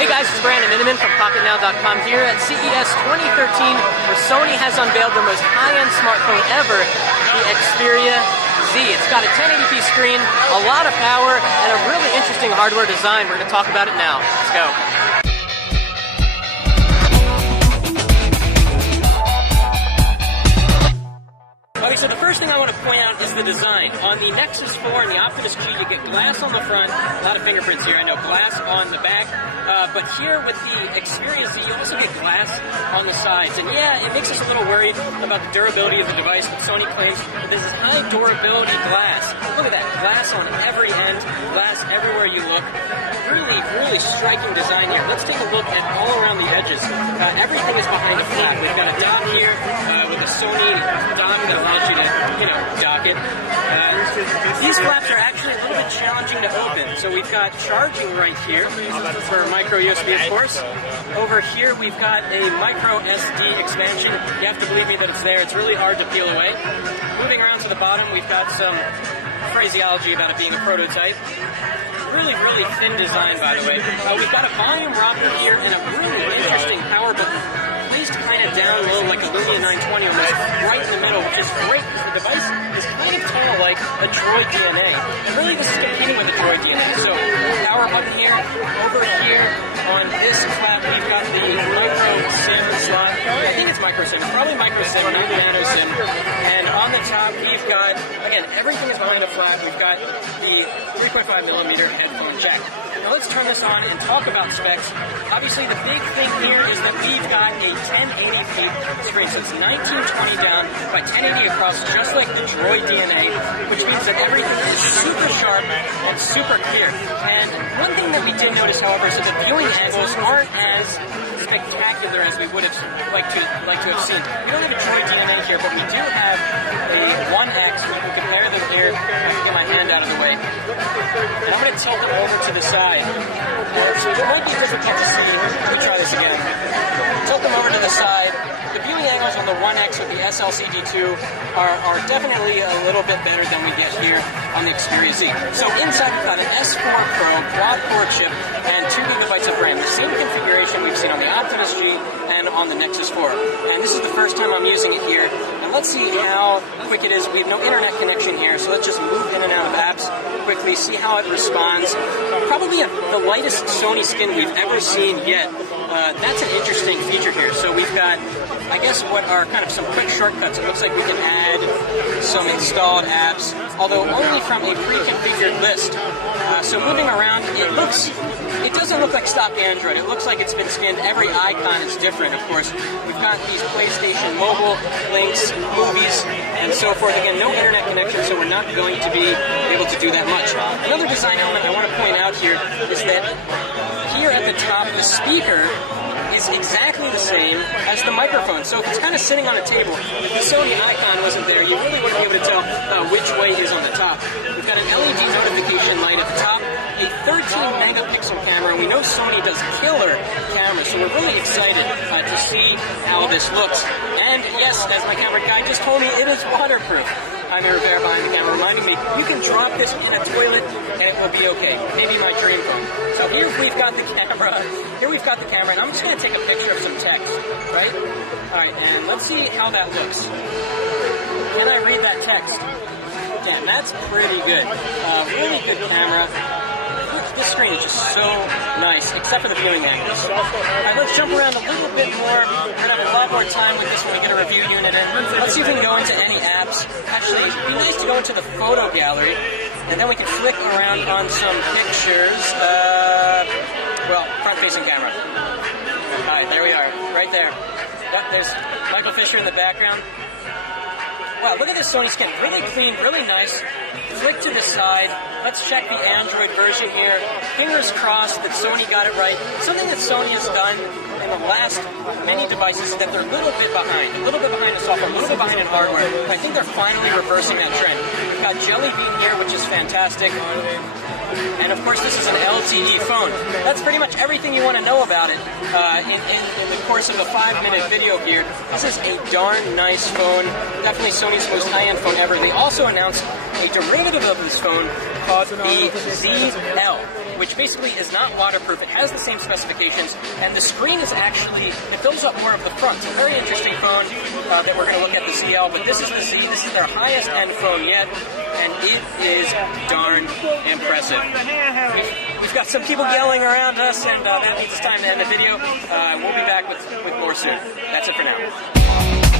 Hey guys, it's Brandon Miniman from PocketNow.com here at CES 2013, where Sony has unveiled their most high-end smartphone ever, the Xperia Z. It's got a 1080p screen, a lot of power, and a really interesting hardware design. We're going to talk about it now. Let's go. Okay, so the first thing I want to point out is the design. On the Nexus 4 and the Optimus G, you get glass on the front, a lot of fingerprints here, I know, glass on the back, but here with the Xperia Z, you also get glass on the sides. And yeah, it makes us a little worried about the durability of the device, but Sony claims that this is high durability glass. Look at that, glass on every end, glass everywhere you look. Really striking design here. Let's take a look at all around the edges. Everything is behind a flap. We've got a dot here with a Sony dot that allows you to, dock it. These flaps are actually a little bit challenging to open. So we've got charging right here for micro USB, of course. Over here we've got a micro SD expansion. You have to believe me that it's there. It's really hard to peel away. Moving around to the bottom, we've got some phraseology about it being a prototype. Really thin design, by the way. We've got a volume rocker here and a really interesting power button placed kind of down low like a Lumia 920, almost right in the middle, which is great because the device is kind of tall like a Droid DNA. And really this is competing with a Droid DNA. So power button here, over here on this flap we've got the micro SIM slot. I think it's micro SIM, probably micro SIM, not nano SIM. And on the top we've got, again, everything is behind the flap. We've got the 3.5mm headphone jack. Now let's turn this on and talk about specs. Obviously the big thing here is that we've got a 1080p screen, so it's 1920 down by 1080 across, just like the Droid DNA, which means that everything is super sharp and super clear. And one thing that we did notice, however, is that the viewing angles aren't as spectacular as we would have liked to have seen. We don't have a Droid DNA here, but we do have a 1X. We can compare them here. I can get my hand out of the way. And I'm going to tilt them over to the side. So it might be difficult to see. Let me try this again. Tilt them over to the side. The viewing angles on the 1X with the SLCD2 are definitely a little bit better than we get here on the Xperia Z. So inside we've got an S4 Pro quad-core chip and 2 GB of RAM. The same configuration we've seen on the Optimus G and on the Nexus 4. And this is the first time I'm using it here. And let's see how quick it is. We have no internet connection here, so let's just move in and out of apps quickly, see how it responds. Probably the lightest Sony skin we've ever seen yet. That's an interesting feature here. So we've got, I guess, what are kind of some quick shortcuts. It looks like we can add some installed apps, although only from a pre-configured list. So moving around, it doesn't look like stock Android. It looks like it's been scanned. Every icon is different, of course. We've got these PlayStation Mobile links, movies, and so forth. Again, no internet connection, so we're not going to be able to do that much. Another design element I want to point out here is that here at the top, the speaker is exactly the same as the microphone. So if it's kind of sitting on a table, if the Sony icon wasn't there, you really wouldn't be able to tell which way is on the top. We've got an LED notification light at the top, a 13-megapixel camera, and we know Sony does killer cameras, so we're really excited to see how this looks. And yes, as my camera guy just told me, it is waterproof. I'm Jaime Rivera behind the camera reminding me, you can drop this in a toilet and it will be okay. Maybe my dream phone. So here we've got the camera. And I'm just going to take a picture of some text, right? Alright, and let's see how that looks. Can I read that text? Yeah, that's pretty good. Really good camera. This screen is just so nice, except for the viewing angles. Alright, let's jump around a little bit more. We're going to have a lot more time with this when we get a review unit in. Let's see if we can go into any apps. Actually, it would be nice to go into the photo gallery, and then we can flick around on some pictures. Front-facing camera. Alright, there we are, right there. Yep, there's Michael Fisher in the background. Wow, look at this Sony skin. Really clean, really nice. Flick to the side. Let's check the Android version here. Fingers crossed that Sony got it right. Something that Sony has done in the last many devices is that they're a little bit behind the software, a little bit behind in hardware. I think they're finally reversing that trend. We've got Jelly Bean here, which is fantastic. And of course, this is an LTE phone. That's pretty much everything you want to know about it in the course of a 5-minute video here. This is a darn nice phone. Definitely Sony's most high-end phone ever. They also announced a derivative of this phone called the ZL, which basically is not waterproof. It has the same specifications, and the screen is actually, it fills up more of the front. It's a very interesting phone that we're going to look at, the ZL, but this is the Z. This is their highest end phone yet, and it is darn impressive. We've got some people yelling around us, and that means it's time to end the video. We'll be back with more soon. That's it for now.